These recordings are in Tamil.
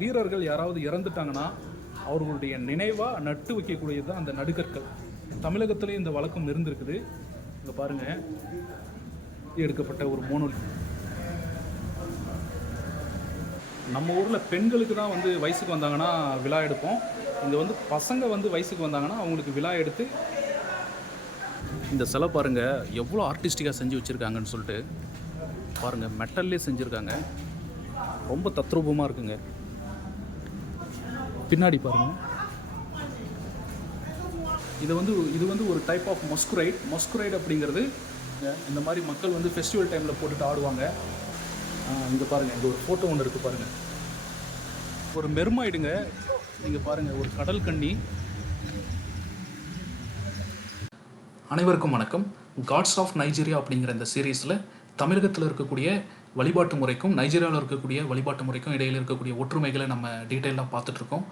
வீரர்கள் யாராவது இறந்துட்டாங்கன்னா அவர்களுடைய நினைவாக நட்டு வைக்கக்கூடியது தான் அந்த நடுகற்கள். தமிழகத்திலே இந்த வழக்கம் இருந்திருக்குது. இங்கே பாருங்கள், எடுக்கப்பட்ட ஒரு மோனோலி. நம்ம ஊரில் பெண்களுக்கு தான் வந்து வயசுக்கு வந்தாங்கன்னா விழா எடுப்போம். இங்கே வந்து பசங்க வந்து வயசுக்கு வந்தாங்கன்னா அவங்களுக்கு விழா எடுத்து இந்த சிலை பாருங்கள் எவ்வளோ ஆர்டிஸ்டிக்காக செஞ்சு வச்சுருக்காங்கன்னு சொல்லிட்டு பாருங்கள். மெட்டல்லே செஞ்சுருக்காங்க, ரொம்ப தத்ரூபமாக இருக்குங்க. பின்னாடி பாருங்கள், இது வந்து ஒரு டைப் ஆஃப் மஸ்குரைட் அப்படிங்கிறது இந்த மாதிரி மக்கள் வந்து ஃபெஸ்டிவல் டைமில் போட்டுட்டு ஆடுவாங்க. இங்கே பாருங்கள், இங்கே ஒரு ஃபோட்டோ ஒன்று இருக்குது பாருங்கள், ஒரு மெர்மைடுங்க. நீங்கள் பாருங்கள், ஒரு கடல் கன்னி. அனைவருக்கும் வணக்கம். காட்ஸ் ஆஃப் நைஜீரியா அப்படிங்கிற இந்த சீரீஸில் தமிழகத்தில் இருக்கக்கூடிய வழிபாட்டு முறைக்கும் நைஜீரியாவில் இருக்கக்கூடிய வழிபாட்டு முறைக்கும் இடையில் இருக்கக்கூடிய ஒற்றுமைகளை நம்ம டீட்டெயிலாக பார்த்துட்ருக்கோம்.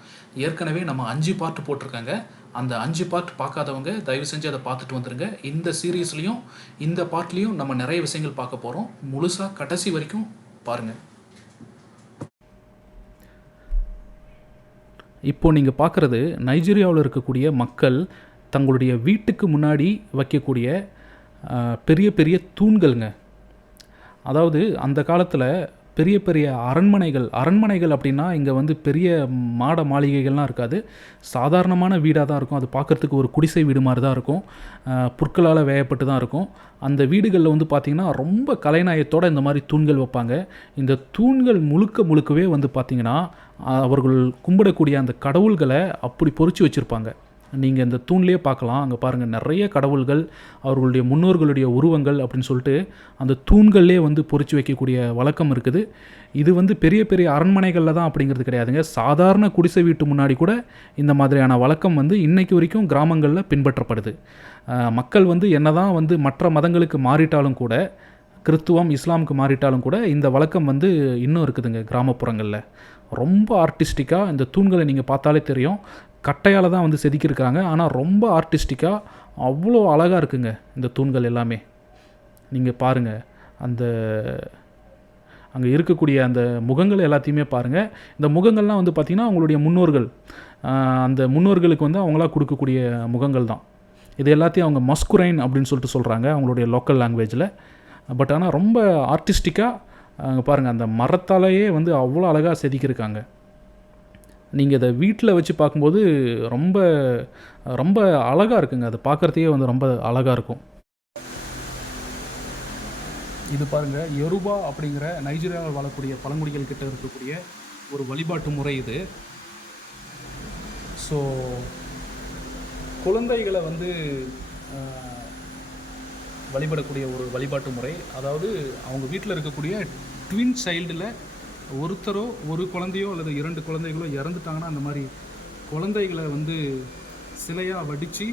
ஏற்கனவே நம்ம 5 பார்ட் போட்டிருக்காங்க. அந்த 5 பார்ட் பார்க்காதவங்க தயவு செஞ்சு அதை பார்த்துட்டு வந்துடுங்க. இந்த சீரீஸ்லேயும் இந்த பார்ட்லேயும் நம்ம நிறைய விஷயங்கள் பார்க்க போகிறோம். முழுசாக கடைசி வரைக்கும் பாருங்கள். இப்போது நீங்கள் பார்க்குறது நைஜீரியாவில் இருக்கக்கூடிய மக்கள் தங்களுடைய வீட்டுக்கு முன்னாடி வைக்கக்கூடிய பெரிய பெரிய தூண்கள்ங்க. அதாவது அந்த காலத்தில் பெரிய பெரிய அரண்மனைகள் அப்படின்னா இங்கே வந்து பெரிய மாட மாளிகைகள்லாம் இருக்காது. சாதாரணமான வீடாக தான் இருக்கும். அது பார்க்குறதுக்கு ஒரு குடிசை வீடு மாதிரி தான் இருக்கும். புற்களால் வேயப்பட்டு தான் இருக்கும். அந்த வீடுகளில் வந்து பார்த்திங்கன்னா ரொம்ப கலைநயத்தோடு இந்த மாதிரி தூண்கள் வைப்பாங்க. இந்த தூண்கள் முழுக்கவே வந்து பார்த்திங்கன்னா அவர்கள் கும்பிடக்கூடிய அந்த கடவுள்களை அப்படி பொறிச்சு வச்சுருப்பாங்க. நீங்கள் இந்த தூண்லேயே பார்க்கலாம். அங்கே பாருங்கள், நிறைய கடவுள்கள், அவர்களுடைய முன்னோர்களுடைய உருவங்கள் அப்படின்னு சொல்லிட்டு அந்த தூண்கள்லேயே வந்து பொறிச்சு வைக்கக்கூடிய வழக்கம் இருக்குது. இது வந்து பெரிய பெரிய அரண்மனைகளில் தான் அப்படிங்கிறது கிடையாதுங்க. சாதாரண குடிசை வீட்டு முன்னாடி கூட இந்த மாதிரியான வழக்கம் வந்து இன்றைக்கு வரைக்கும் கிராமங்களில் பின்பற்றப்படுது. மக்கள் வந்து என்னதான் வந்து மற்ற மதங்களுக்கு மாறிட்டாலும் கூட, கிறிஸ்துவம் இஸ்லாமுக்கு மாறிட்டாலும் கூட இந்த வழக்கம் வந்து இன்னும் இருக்குதுங்க கிராமப்புறங்களில். ரொம்ப ஆர்டிஸ்டிக்காக இந்த தூண்களை நீங்கள் பார்த்தாலே தெரியும். கட்டையால் தான் வந்து செதுக்கியிருக்காங்க. ஆனால் ரொம்ப ஆர்டிஸ்டிக்காக அவ்வளோ அழகாக இருக்குங்க இந்த தூண்கள் எல்லாமே. நீங்கள் பாருங்கள், அந்த அங்கே இருக்கக்கூடிய அந்த முகங்கள் எல்லாத்தையுமே பாருங்கள். இந்த முகங்கள்லாம் வந்து பார்த்திங்கன்னா அவங்களுடைய முன்னோர்கள், அந்த முன்னோர்களுக்கு வந்து அவங்களா கொடுக்கக்கூடிய முகங்கள் தான். இது எல்லாத்தையும் அவங்க மஸ்குரைன் அப்படின்னு சொல்லிட்டு சொல்கிறாங்க அவங்களுடைய லோக்கல் லாங்குவேஜில். பட் ஆனால் ரொம்ப ஆர்டிஸ்டிக்காக அங்கே பாருங்கள், அந்த மரத்தாலேயே வந்து அவ்வளோ அழகாக செதுக்கியிருக்காங்க. நீங்கள் இதை வீட்டில் வச்சு பார்க்கும்போது ரொம்ப ரொம்ப அழகாக இருக்குங்க. அதை பார்க்குறதையே வந்து ரொம்ப அழகாக இருக்கும். இது பாருங்கள், யோருபா அப்படிங்கிற நைஜீரியாவில் வாழக்கூடிய பழங்குடிகள் கிட்ட இருக்கக்கூடிய ஒரு வழிபாட்டு முறை இது. ஸோ குழந்தைகளை வந்து வழிபடக்கூடிய ஒரு வழிபாட்டு முறை. அதாவது அவங்க வீட்டில் இருக்கக்கூடிய ட்வின் சைல்டில் ஒருத்தரோ ஒரு குழந்தையோ அல்லது 2 குழந்தைகளோ இறந்துட்டாங்கன்னா அந்த மாதிரி குழந்தைகளை வந்து சிலையாக வடித்து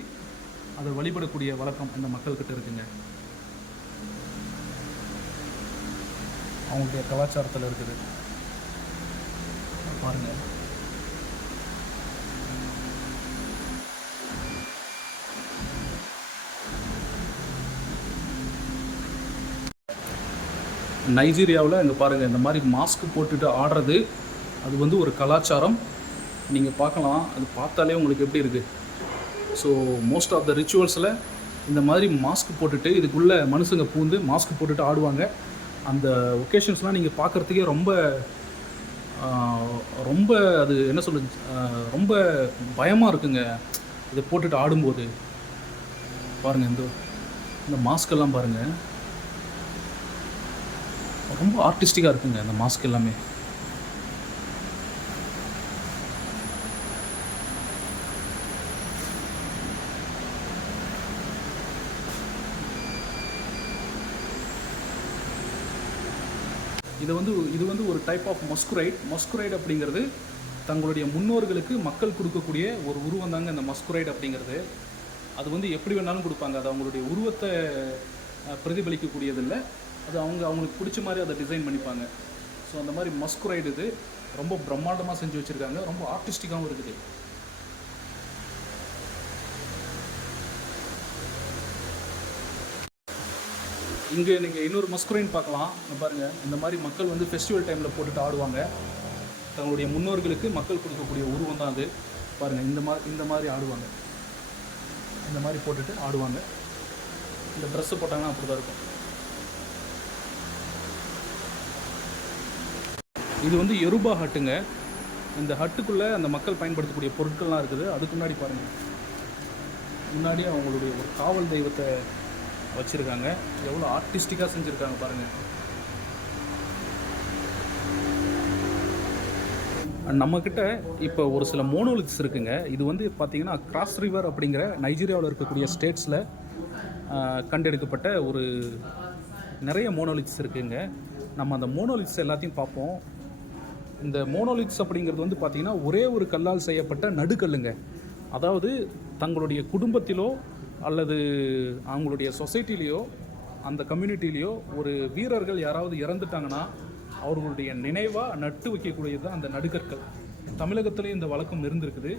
அதை வழிபடக்கூடிய வழக்கம் அந்த மக்கள்கிட்ட இருக்குங்க. அவங்களுடைய கலாச்சாரத்தில் இருக்குது பாருங்கள். நைஜீரியாவில் இங்கே பாருங்கள், இந்த மாதிரி மாஸ்க் போட்டுட்டு ஆடுறது அது வந்து ஒரு கலாச்சாரம். நீங்கள் பார்க்கலாம், அது பார்த்தாலே உங்களுக்கு எப்படி இருக்குது. ஸோ மோஸ்ட் ஆஃப் த ரிச்சுவல்ஸில் இந்த மாதிரி மாஸ்க் போட்டுட்டு இதுக்குள்ளே மனுஷங்க பூந்து மாஸ்க் போட்டுட்டு ஆடுவாங்க. அந்த ஒகேஷன்ஸ்லாம் நீங்கள் பார்க்குறதுக்கே ரொம்ப ரொம்ப அது என்ன சொல்லுது, ரொம்ப பயமாக இருக்குங்க இதை போட்டுட்டு ஆடும்போது. பாருங்கள், இந்த மாஸ்கெல்லாம் பாருங்கள், ரொம்ப ஆர்டிஸ்டிக்காக இருக்குங்க அந்த மாஸ்க் எல்லாமே. இது வந்து ஒரு டைப் ஆஃப் மஸ்குரைட் அப்படிங்கிறது தங்களுடைய முன்னோர்களுக்கு மக்கள் கொடுக்கக்கூடிய ஒரு உருவம் தாங்க இந்த மஸ்குரைட் அப்படிங்கிறது. அது வந்து எப்படி வேணாலும் கொடுப்பாங்க. அது அவங்களுடைய உருவத்தை பிரதிபலிக்கக்கூடியதில்லை. அது அவங்களுக்கு பிடிச்ச மாதிரி அதை டிசைன் பண்ணிப்பாங்க. ஸோ அந்த மாதிரி மஸ்குரைடு இது ரொம்ப பிரம்மாண்டமாக செஞ்சு வச்சுருக்காங்க. ரொம்ப ஆர்டிஸ்டிக்காகவும் இருக்குது. இங்கே நீங்கள் இன்னொரு மஸ்குரைன் பார்க்கலாம். பாருங்கள், இந்த மாதிரி மக்கள் வந்து ஃபெஸ்டிவல் டைமில் போட்டுட்டு ஆடுவாங்க. தங்களுடைய முன்னோர்களுக்கு மக்கள் கொடுக்கக்கூடிய உருவம் தான் அது. பாருங்கள், இந்த மாதிரி ஆடுவாங்க. இந்த மாதிரி போட்டுட்டு ஆடுவாங்க. இந்த ட்ரெஸ்ஸு போட்டாங்கன்னா அப்படி தான் இருக்கும். இது வந்து யொருபா ஹட்டுங்க. இந்த ஹட்டுக்குள்ளே அந்த மக்கள் பயன்படுத்தக்கூடிய பொருட்கள்லாம் இருக்குது. அதுக்கு முன்னாடி பாருங்கள், முன்னாடி அவங்களுடைய ஒரு காவல் தெய்வத்தை வச்சுருக்காங்க. எவ்வளோ ஆர்டிஸ்டிக்காக செஞ்சுருக்காங்க பாருங்கள். நம்மக்கிட்ட இப்போ ஒரு சில மோனோலித்ஸ் இருக்குங்க. இது வந்து பார்த்திங்கன்னா கிராஸ் ரிவர் அப்படிங்கிற நைஜீரியாவில் இருக்கக்கூடிய ஸ்டேட்ஸில் கண்டெடுக்கப்பட்ட ஒரு நிறைய மோனோலித்ஸ் இருக்குங்க. நம்ம அந்த மோனோலித்ஸ் எல்லாத்தையும் பார்ப்போம். இந்த மோனோலித்ஸ் அப்படிங்கிறது வந்து பார்த்திங்கன்னா ஒரே ஒரு கல்லால் செய்யப்பட்ட நடுக்கல்லுங்க. அதாவது தங்களுடைய குடும்பத்திலோ அல்லது அவங்களுடைய சொசைட்டிலேயோ அந்த கம்யூனிட்டிலேயோ ஒரு வீரர்கள் யாராவது இறந்துட்டாங்கன்னா அவர்களுடைய நினைவாக நட்டு வைக்கக்கூடியது தான் அந்த நடுக்கற்கள். தமிழகத்துலேயும் இந்த வழக்கம் இருந்திருக்குது.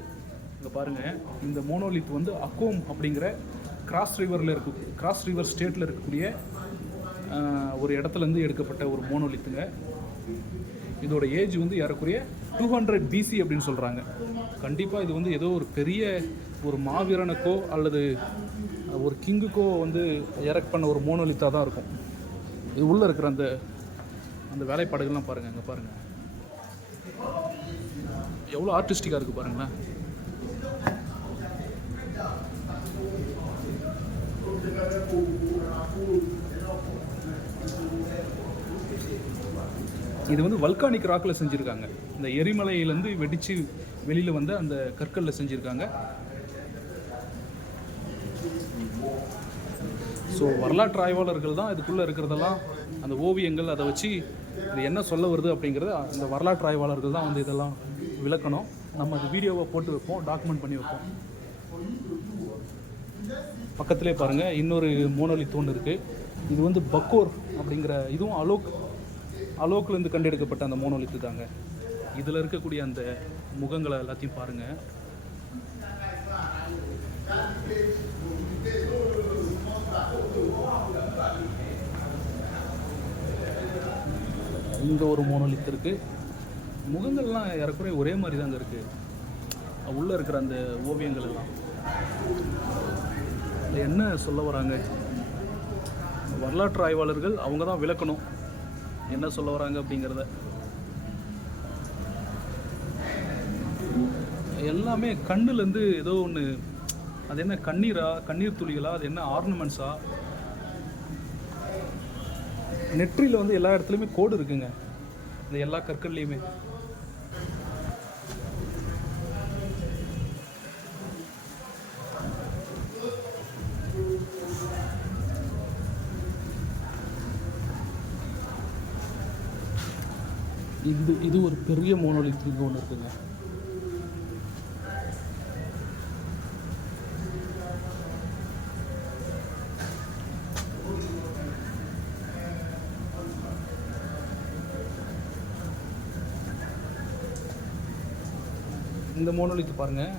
இங்கே பாருங்கள், இந்த மோனோலித் வந்து அக்கோம் அப்படிங்கிற கிராஸ் ரிவர் ஸ்டேட்டில் இருக்கக்கூடிய ஒரு இடத்துலேருந்து எடுக்கப்பட்ட ஒரு மோனோலித்துங்க. இதோட ஏஜ் வந்து ஏறக்குறைய 200 BC அப்படின்னு சொல்கிறாங்க. கண்டிப்பாக இது வந்து ஏதோ ஒரு பெரிய ஒரு மாவீரனுக்கோ அல்லது ஒரு கிங்குக்கோ வந்து எரெக்ட் பண்ண ஒரு மோனோலித்தாக தான் இருக்கும். இது உள்ளே இருக்கிற அந்த வேலைப்பாடுகள்லாம் பாருங்கள். அங்கே பாருங்கள், எவ்வளோ ஆர்டிஸ்டிக்காக இருக்குது பாருங்களேன். இது வந்து வல்கானிக் ராக்கில் செஞ்சுருக்காங்க. இந்த எரிமலையிலேருந்து வெடித்து வெளியில் வந்து அந்த கற்களில் செஞ்சுருக்காங்க. ஸோ வரலாற்று ஆய்வாளர்கள் தான் இதுக்குள்ளே இருக்கிறதெல்லாம் அந்த ஓவியங்கள், அதை வச்சு இது என்ன சொல்ல வருது அப்படிங்கிறத அந்த வரலாற்று ஆய்வாளர்கள் தான் வந்து இதெல்லாம் விளக்கணும். நம்ம அது வீடியோவை போட்டு வைப்போம், டாக்குமெண்ட் பண்ணி வைப்போம். பக்கத்திலே பாருங்கள், இன்னொரு மோனோலித் ஒன்று இருக்குது. இது வந்து பக்கோர் அப்படிங்கிற, இதுவும் அலோக்லேருந்து கண்டெடுக்கப்பட்ட அந்த மோனோலித்து தாங்க. இதில் இருக்கக்கூடிய அந்த முகங்களை எல்லாத்தையும் பாருங்கள். இங்கே ஒரு மோனோலித் இருக்குது. முகங்கள்லாம் ஏறக்குறைய ஒரே மாதிரி தாங்க இருக்குது. உள்ளே இருக்கிற அந்த ஓவியங்கள் எல்லாம் என்ன சொல்ல வராங்க வரலாற்று ஆய்வாளர்கள் அவங்க தான் விளக்கணும் என்ன சொல்ல வராங்க அப்படிங்கிறத. எல்லாமே கண்ணுலேருந்து ஏதோ ஒன்று, அது என்ன கண்ணீர் துளிகளா, அது என்ன ஆர்னமெண்ட்ஸா. நெற்றியில் வந்து எல்லா இடத்துலையுமே கோடு இருக்குங்க, இந்த எல்லா கற்கள்லையுமே. இது ஒரு பெரிய மோனோலித் இங்கே ஒன்று இருக்குங்க. இந்த மோனோலித் பாருங்கள்,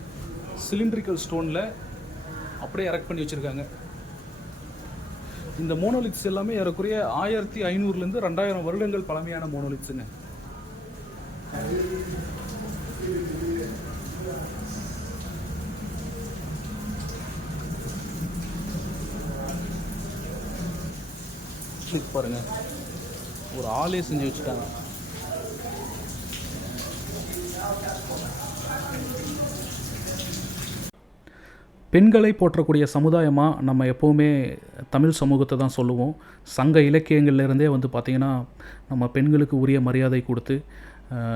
சிலிண்ட்ரிக்கல் ஸ்டோனில் அப்படியே எரெக்ட் பண்ணி வச்சுருக்காங்க. இந்த மோனோலித்ஸ் எல்லாமே ஏறக்குறைய 1500லேருந்து 2000 வருடங்கள் பழமையான மோனோலித்ஸுங்க. பாருங்க, ஒரு ஆளே செஞ்சு வச்சுட்டாங்க. பெண்களை போற்றக்கூடிய சமுதாயமாக நம்ம எப்போவுமே தமிழ் சமூகத்தை தான் சொல்லுவோம். சங்க இலக்கியங்கள்லேருந்தே வந்து பார்த்திங்கன்னா நம்ம பெண்களுக்கு உரிய மரியாதை கொடுத்து,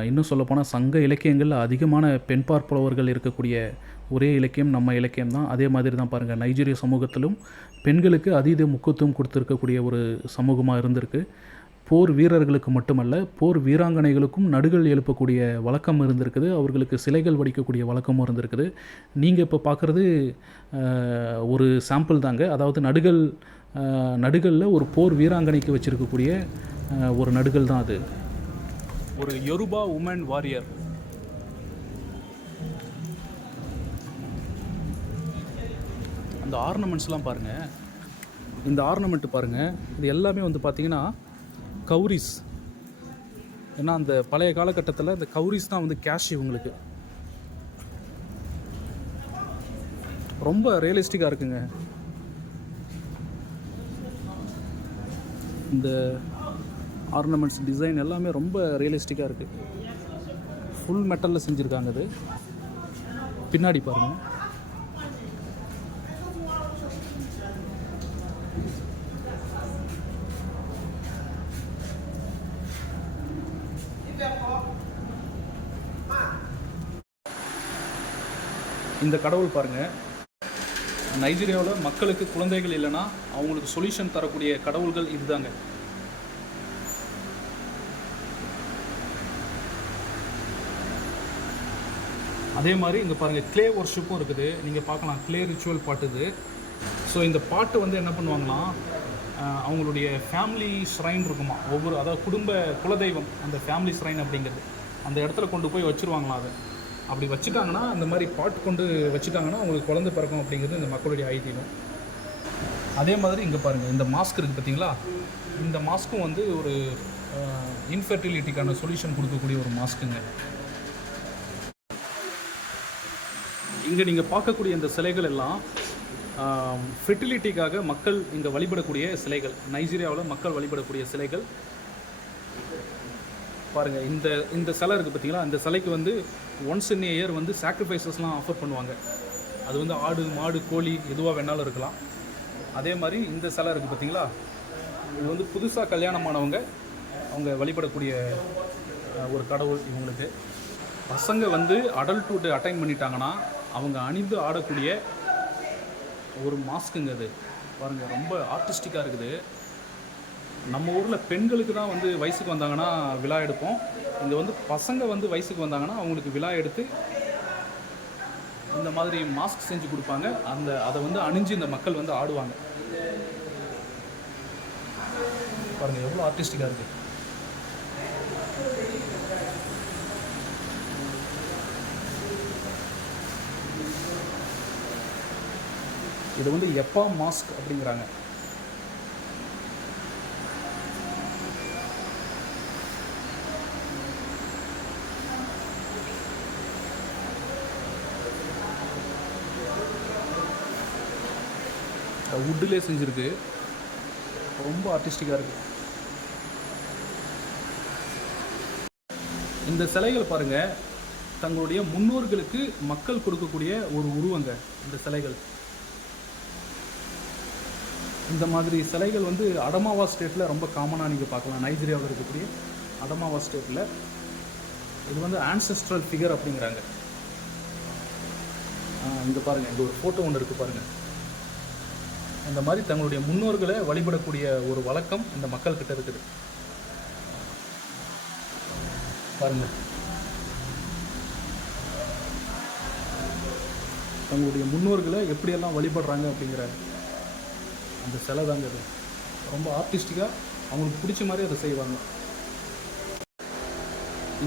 இன்னும் சொல்லப்போனால் சங்க இலக்கியங்களில் அதிகமான பெண் பார்ப்பவர்கள் இருக்கக்கூடிய ஒரே இலக்கியம் நம்ம இலக்கியம் தான். அதே மாதிரி தான் பாருங்கள், நைஜீரிய சமூகத்திலும் பெண்களுக்கு அதீத முக்கியத்துவம் கொடுத்துருக்கக்கூடிய ஒரு சமூகமாக இருந்திருக்கு. போர் வீரர்களுக்கு மட்டுமல்ல, போர் வீராங்கனைகளுக்கும் நடுகள் எழுப்பக்கூடிய வழக்கம் இருந்திருக்குது. அவர்களுக்கு சிலைகள் வடிக்கக்கூடிய வழக்கமும் இருந்திருக்குது. நீங்கள் இப்போ பார்க்குறது ஒரு சாம்பிள் தாங்க. அதாவது நடுகளில் ஒரு போர் வீராங்கனைக்கு வச்சுருக்கக்கூடிய ஒரு நடுகள் தான் அது. ஒரு யொருபா உமன் வாரியர். அந்த ஆர்னமெண்ட்ஸ்லாம் பாருங்கள், இந்த ஆர்னமெண்ட்டு பாருங்கள், இது எல்லாமே வந்து பார்த்திங்கன்னா கௌரிஸ். ஏன்னா அந்த பழைய காலகட்டத்தில் இந்த கௌரிஸ் தான் வந்து கேஷ் இவங்களுக்கு. ரொம்ப ரியலிஸ்டிக்காக இருக்குங்க. இந்த ஆர்னமெண்ட்ஸ் டிசைன் எல்லாமே ரொம்ப ரியலிஸ்டிக்காக இருக்குது. ஃபுல் மெட்டலில் செஞ்சுருக்காங்க. இது பின்னாடி பாருங்கள். இந்த கடவுள் பாருங்கள், நைஜீரியாவில் மக்களுக்கு குழந்தைகள் இல்லைன்னா அவங்களுக்கு சொல்யூஷன் தரக்கூடிய கடவுள்கள் இதுதாங்க. அதே மாதிரி இங்கே பாருங்கள் க்ளே ஒர்ஷிப்பும் இருக்குது. நீங்கள் பார்க்கலாம், க்ளே ரிச்சுவல் பாட்டுது. ஸோ இந்த பாட்டு வந்து என்ன பண்ணுவாங்களாம், அவங்களுடைய ஃபேமிலி ஷ்ரைன் இருக்குமா, அதாவது குடும்ப குலதெய்வம், அந்த ஃபேமிலி ஷ்ரைன் அப்படிங்கிறது அந்த இடத்துல கொண்டு போய் வச்சுருவாங்களாம். அதை அப்படி வச்சுட்டாங்கன்னா, அந்த மாதிரி பாட்டு கொண்டு வச்சுட்டாங்கன்னா அவங்களுக்கு குழந்தை பிறக்கும் அப்படிங்கிறது இந்த மக்களுடைய ஐதீகம். அதே மாதிரி இங்கே பாருங்கள், இந்த மாஸ்க் இருக்குது பார்த்தீங்களா, இந்த மாஸ்க்கும் வந்து ஒரு இன்ஃபெர்டிலிட்டிக்கான சொல்யூஷன் கொடுக்கக்கூடிய ஒரு மாஸ்க்குங்க. இங்கே நீங்கள் பார்க்கக்கூடிய இந்த சிலைகள் எல்லாம் ஃபெர்டிலிட்டிக்காக மக்கள் இங்கே வழிபடக்கூடிய சிலைகள். நைஜீரியாவில் மக்கள் வழிபடக்கூடிய சிலைகள் பாருங்கள். இந்த சிலை இருக்குது பார்த்தீங்களா, இந்த சிலைக்கு வந்து ஒன்ஸ் இன் இயர் வந்து சாக்ரிஃபைசஸ்லாம் ஆஃபர் பண்ணுவாங்க. அது வந்து ஆடு, மாடு, கோழி எதுவாக வேணாலும் இருக்கலாம். அதே மாதிரி இந்த சிலை இருக்குது பார்த்தீங்களா, இது வந்து புதுசாக கல்யாணமானவங்க அவங்க வழிபடக்கூடிய ஒரு கடவுள். இவங்களுக்கு பசங்க வந்து அடல்ட்ஹுட் அட்டைன் பண்ணிட்டாங்கன்னா அவங்க அணிந்து ஆடக்கூடிய ஒரு மாஸ்க்குங்க. அது பாருங்கள், ரொம்ப ஆர்டிஸ்டிக்காக இருக்குது. நம்ம ஊரில் பெண்களுக்கு தான் வந்து வயசுக்கு வந்தாங்கன்னா விழா எடுப்போம். இங்கே வந்து பசங்க வந்து வயசுக்கு வந்தாங்கன்னா அவங்களுக்கு விழா எடுத்து இந்த மாதிரி மாஸ்க் செஞ்சு கொடுப்பாங்க. அதை வந்து அணிஞ்சு இந்த மக்கள் வந்து ஆடுவாங்க. பாருங்கள் எவ்வளோ ஆர்டிஸ்டிக்காக இருக்குது. இது வந்து எப்பா மாஸ்க் அப்படிங்கிறாங்க. வுட்டிலே செஞ்சுருக்கு, ரொம்ப ஆர்டிஸ்டிக்காக இருக்குது. இந்த சிலைகள் பாருங்கள், தங்களுடைய முன்னோர்களுக்கு மக்கள் கொடுக்கக்கூடிய ஒரு உருவங்க இந்த சிலைகள். இந்த மாதிரி சிலைகள் வந்து அடமாவா ஸ்டேட்டில் ரொம்ப காமனாக நீங்கள் பார்க்கலாம். நைஜீரியாவில் இருக்கக்கூடிய அடமாவா ஸ்டேட்டில் இது வந்து ஆன்செஸ்ட்ரல் ஃபிகர் அப்படிங்கிறாங்க. இங்கே பாருங்கள், இங்கே ஒரு ஃபோட்டோ ஒன்று இருக்குது பாருங்கள். இந்த மாதிரி தங்களுடைய முன்னோர்களை வழிபடக்கூடிய ஒரு வழக்கம் இந்த மக்கள்கிட்ட இருக்குது. பாருங்கள், தங்களுடைய முன்னோர்களை எப்படியெல்லாம் வழிபடுறாங்க அப்படிங்கிற அந்த சிலை தாங்க. அது ரொம்ப ஆர்டிஸ்டிக்காக அவங்களுக்கு பிடிச்ச மாதிரி அதை செய்வாங்க.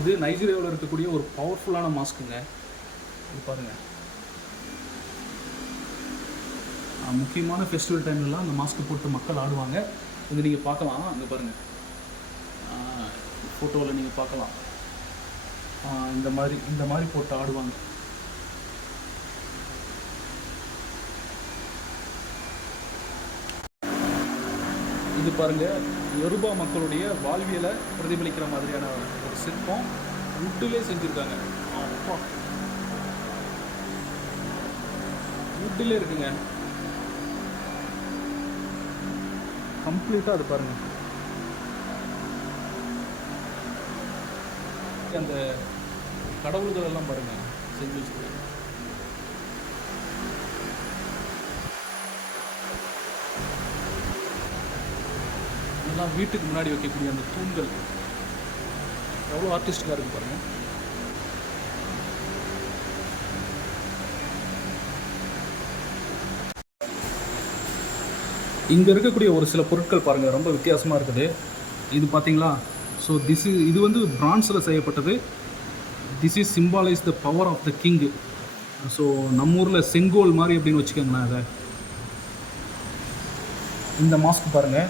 இது நைஜீரியாவில் இருக்கக்கூடிய ஒரு பவர்ஃபுல்லான மாஸ்க்குங்க. இது பாருங்கள், முக்கியமான ஃபெஸ்டிவல் டைம்லலாம் அந்த மாஸ்க்கு போட்டு மக்கள் ஆடுவாங்க. இது நீங்கள் பார்க்கலாம், அங்கே பாருங்கள், ஃபோட்டோவில் நீங்கள் பார்க்கலாம். இந்த மாதிரி போட்டு ஆடுவாங்க. இது பாருங்கள், யோருபா மக்களுடைய வாழ்வியலை பிரதிபலிக்கிற மாதிரியான ஒரு சிற்பம் வுட்டிலே செஞ்சுருக்காங்க. அப்பா, வுட்டிலே இருக்குங்க கம்ப்ளீட்டாக. அது பாருங்கள், அந்த கடவுள்கள் எல்லாம் பாருங்கள் செஞ்சு வச்சுருக்காங்க. இதெல்லாம் வீட்டுக்கு முன்னாடி வைக்கக்கூடிய அந்த தூண்கள் எவ்வளோ ஆர்டிஸ்டிக்காக இருக்குது பாருங்கள். இங்கே இருக்கக்கூடிய ஒரு சில பொருட்கள் பாருங்கள் ரொம்ப வித்தியாசமாக இருக்குது. இது பார்த்தீங்களா, ஸோ இது வந்து பிரான்ஸில் செய்யப்பட்டது. This is symbolise the power of the king. So நம்ம ஊரில் செங்கோல் மாதிரி அப்படின்னு வச்சுக்கோங்களேன். அதை இந்த மாஸ்க் பாருங்கள்,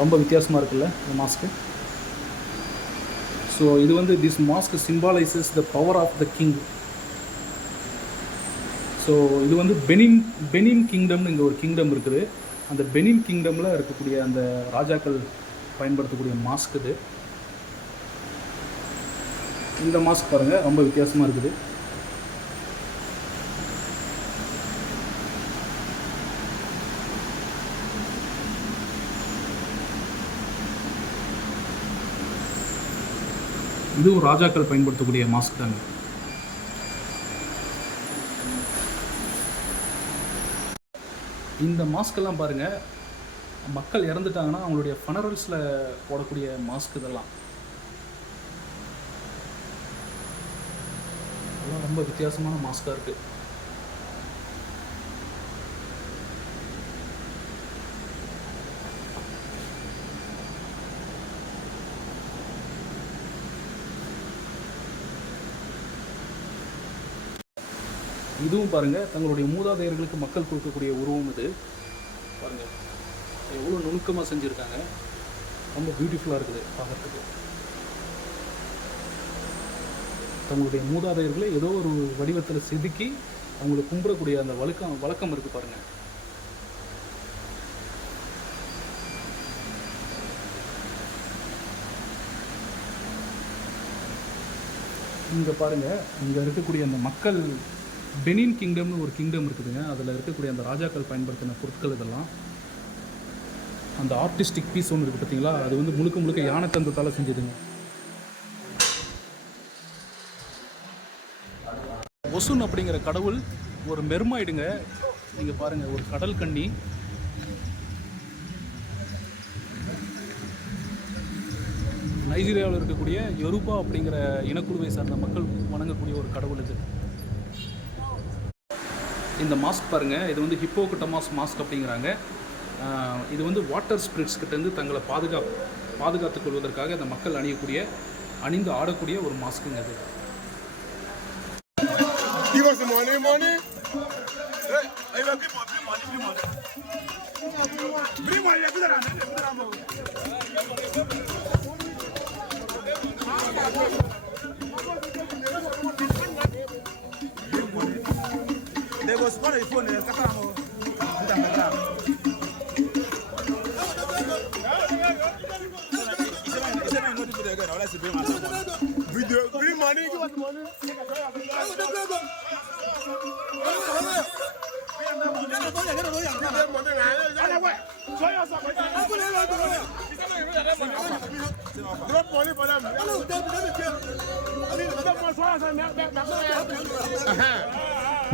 ரொம்ப வித்தியாசமாக இருக்குல்ல இந்த மாஸ்க்கு. ஸோ இது வந்து this mask symbolises the power of the king. So இது வந்து பெனின் கிங்டம்னு இங்கே ஒரு கிங்டம் இருக்குது. அந்த பெனின் கிங்டமில் இருக்கக்கூடிய அந்த ராஜாக்கள் பயன்படுத்தக்கூடிய மாஸ்க் இது. இந்த மாஸ்க் பாருங்கள், ரொம்ப வித்தியாசமாக இருக்குது. இதுவும் ராஜாக்கள் பயன்படுத்தக்கூடிய மாஸ்க் தாங்க. இந்த மாஸ்கெல்லாம் பாருங்கள், மக்கள் இறந்துட்டாங்கன்னா அவங்களுடைய ஃபனரல்ஸில் போடக்கூடிய மாஸ்க் இதெல்லாம் ரொம்ப வித்தியாசமான மாஸ்காக இருக்குது. இதுவும் பாருங்கள், தங்களுடைய மூதாதையர்களுக்கு மக்கள் கொடுக்கக்கூடிய உருவம் இது. பாருங்கள் எவ்வளோ நுணுக்கமாக செஞ்சுருக்காங்க, ரொம்ப பியூட்டிஃபுல்லாக இருக்குது பார்க்குறதுக்கு. தங்களுடைய மூதாதையர்களை ஏதோ ஒரு வடிவத்தில் செதுக்கி அவங்களை கும்பிடக்கூடிய அந்த வழக்கம் இருக்குது பாருங்கள். இங்கே பாருங்கள், இங்கே இருக்கக்கூடிய அந்த மக்கள் பெனின் கிங்டம்னு ஒரு கிங்டம் இருக்குதுங்க. அதில் இருக்கக்கூடிய அந்த ராஜாக்கள் பயன்படுத்தின பொருட்கள் இதெல்லாம். அந்த ஆர்டிஸ்டிக் பீஸ் ஒன்று இருக்குது பார்த்தீங்களா, அது வந்து முழுக்க யானை தந்தத்தால் செஞ்சதுங்க. ஒசுன் அப்படிங்கிற கடவுள் ஒரு மெர்மாயிடுங்க. நீங்கள் பாருங்கள், ஒரு கடல் கன்னி. நைஜீரியாவில் இருக்கக்கூடிய யோருபா அப்படிங்கிற இனக்குழுவை சார்ந்த மக்கள் வணங்கக்கூடிய ஒரு கடவுள் இது. இந்த மாஸ்க் பாருங்கள், இது வந்து ஹிப்போகட்டமாஸ் மாஸ்க் அப்படிங்கிறாங்க. இது வந்து வாட்டர் ஸ்பிரிட்ஸ் கிட்டேருந்து தங்களை பாதுகாத்துக் கொள்வதற்காக இந்த மக்கள் அணிந்து ஆடக்கூடிய ஒரு மாஸ்க்குங்க அது.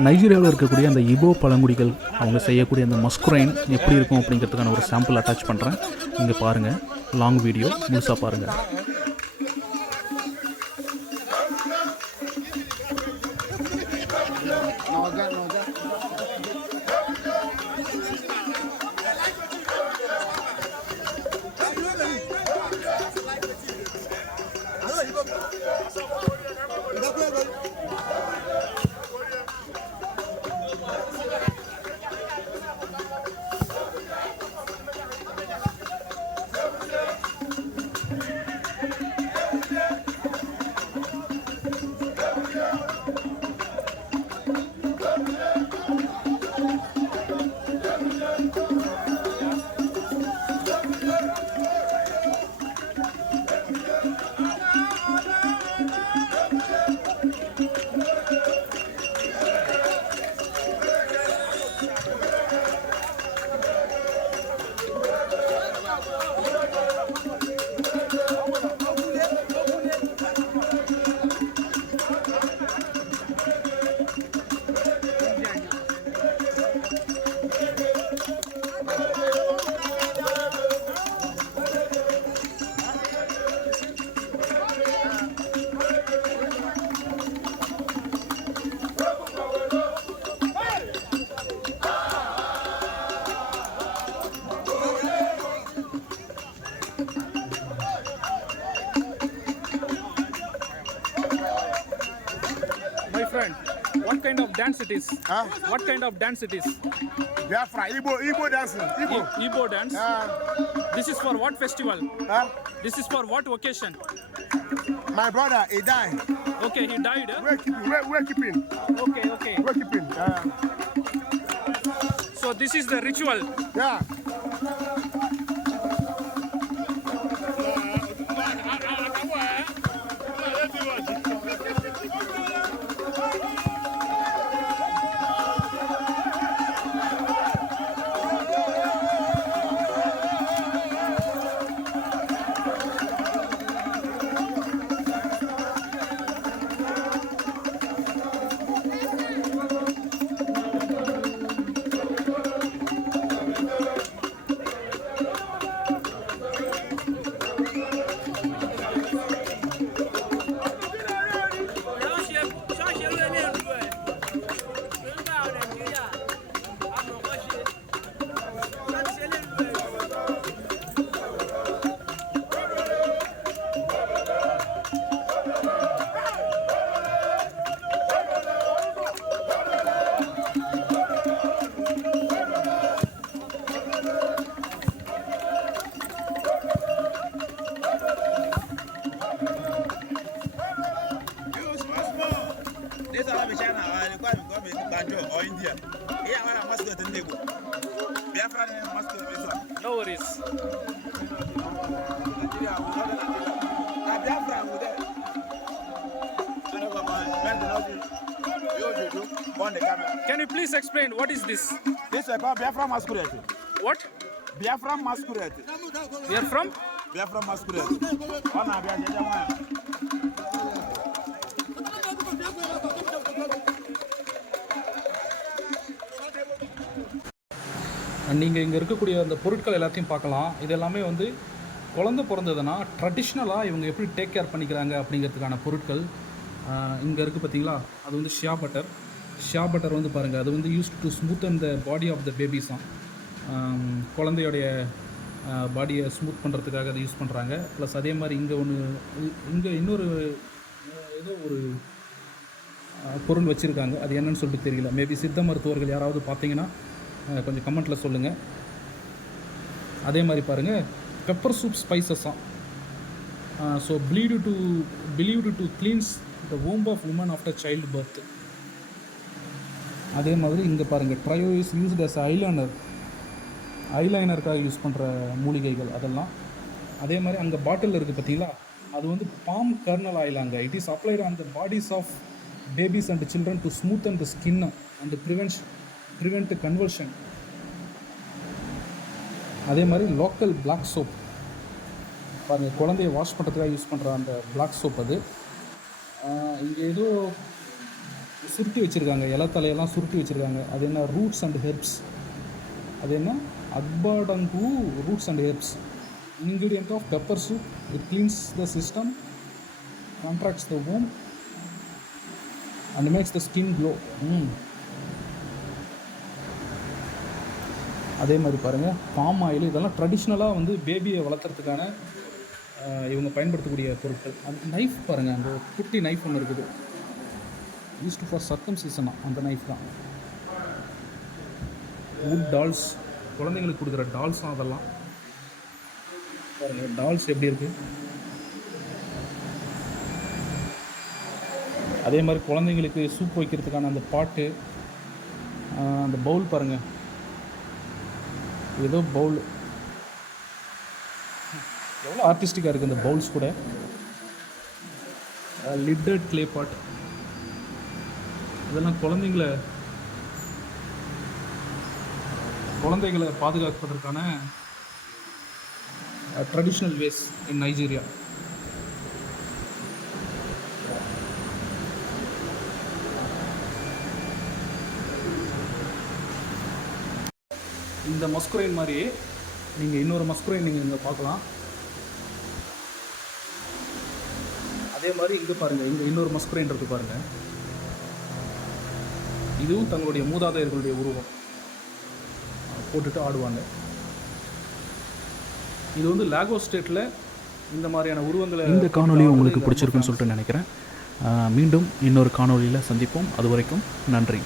நைஜீரியாவில் இருக்கக்கூடிய அந்த இபோ பழங்குடிகள் அவங்க செய்யக்கூடிய அந்த மஸ்குரைன் எப்படி இருக்கும் அப்படிங்கிறதுக்கான ஒரு சாம்பிள் அட்டாச் பண்ணுறேன். இங்கே பாருங்கள், லாங் வீடியோ முழுசாக பாருங்கள். What kind of dance it is? Huh? What kind of dance it is? Biafra, Igbo dancing. Igbo. Igbo dance. This is for what festival? This is for what occasion? My brother, he died. Okay, he died. We're keeping. Okay. We're keeping. So this is the ritual. Yeah. Or India. Yeah, I must go to Nego. Biafra must go to this one. No worries. Biafra, Can you please explain what is this? this is called Biafra masquerade. What? Biafra masquerade. We are from? Biafra masquerade. நீங்கள் இங்கே இருக்கக்கூடிய அந்த பொருட்கள் எல்லாத்தையும் பார்க்கலாம். இது எல்லாமே வந்து குழந்தை பிறந்ததுன்னா ட்ரெடிஷ்னலாக இவங்க எப்படி டேக் கேர் பண்ணிக்கிறாங்க அப்படிங்கிறதுக்கான பொருட்கள் இங்கே இருக்குது பார்த்தீங்களா. அது வந்து ஷியா பட்டர் வந்து பாருங்கள், அது வந்து use to smoothen the body of the babies தான். குழந்தையோடைய பாடியை ஸ்மூத் பண்ணுறதுக்காக அதை யூஸ் பண்ணுறாங்க. ப்ளஸ் அதே மாதிரி இங்கே இன்னொரு ஏதோ ஒரு பொருள் வச்சுருக்காங்க. அது என்னன்னு சொல்லிட்டு தெரியல. மேபி சித்த மருத்துவர்கள் யாராவது பார்த்தீங்கன்னா கொஞ்சம் கமெண்ட்டில் சொல்லுங்கள். அதே மாதிரி பாருங்கள், பெப்பர் சூப் ஸ்பைசஸாக. So believed to cleanse the womb of woman after child birth. அதே மாதிரி இங்கே பாருங்கள், ட்ரையோ இஸ் யூஸ்ட் அஸ் ஐலைனருக்காக யூஸ் பண்ணுற மூலிகைகள் அதெல்லாம். அதே மாதிரி அங்கே பாட்டில் இருக்குது பார்த்தீங்களா, அது வந்து பாம் கர்னல் ஆயிலாங்க. It is applied on the bodies of babies and children to smoothen the skin and prevent conversion. அதே மாதிரி லோக்கல் பிளாக் சோப் பாருங்கள், குழந்தைய வாஷ் பண்ணுறதுக்காக யூஸ் பண்ணுற அந்த பிளாக் சோப். அது இங்கே ஏதோ சுருட்டி வச்சுருக்காங்க, இலை தலையெல்லாம் சுருட்டி வச்சுருக்காங்க. அது என்ன, ரூட்ஸ் அண்ட் ஹெர்ப்ஸ். அது என்ன, அக்பாடங்கு roots and herbs. Ingredient of pepper soup. It cleanse the system, contracts the womb and makes the skin glow. அதே மாதிரி பாருங்கள், பாம் ஆயில். இதெல்லாம் ட்ரெடிஷ்னலாக வந்து பேபியை வளர்க்குறதுக்கான இவங்க பயன்படுத்தக்கூடிய பொருட்கள். அந்த நைஃப் பாருங்கள், அந்த குட்டி நைஃப் ஒன்று இருக்குது, யூஸ்டு ஃபார் சர்க்கம்சிஷனாக. அந்த நைஃப் தான். வுட் டால்ஸ், குழந்தைங்களுக்கு கொடுக்குற டால்ஸும் அதெல்லாம் பாருங்கள். டால்ஸ் எப்படி இருக்குது. அதே மாதிரி குழந்தைங்களுக்கு சூப் வைக்கிறதுக்கான அந்த பாட்டு, அந்த பவுல் பாருங்கள், ஏதோ பவுல் எவ்வளோ ஆர்டிஸ்டிக்காக இருக்குது இந்த பவுல்ஸ் கூட. லிட்டட் க்ளே பாட், இதெல்லாம் குழந்தைகளை பாதுகாப்பதற்கான ட்ரெடிஷ்னல் வேஸ் இன் நைஜீரியா. இந்த மஸ்குரைன் மாதிரியே நீங்கள் இன்னொரு மஸ்குரைன் நீங்கள் இங்கே பார்க்கலாம். அதே மாதிரி இங்கே பாருங்கள், இங்கே இன்னொரு மஸ்குரைன் இருக்குது பாருங்கள். இதுவும் தங்களுடைய மூதாதையர்களுடைய உருவம் போட்டுட்டு ஆடுவாங்க. இது வந்து லாகோஸ் ஸ்டேட்டில் இந்த மாதிரியான உருவங்களை. இந்த காணொலி உங்களுக்கு பிடிச்சிருக்குன்னு சொல்லிட்டு நினைக்கிறேன். மீண்டும் இன்னொரு காணொளியில் சந்திப்போம். அது வரைக்கும் நன்றி.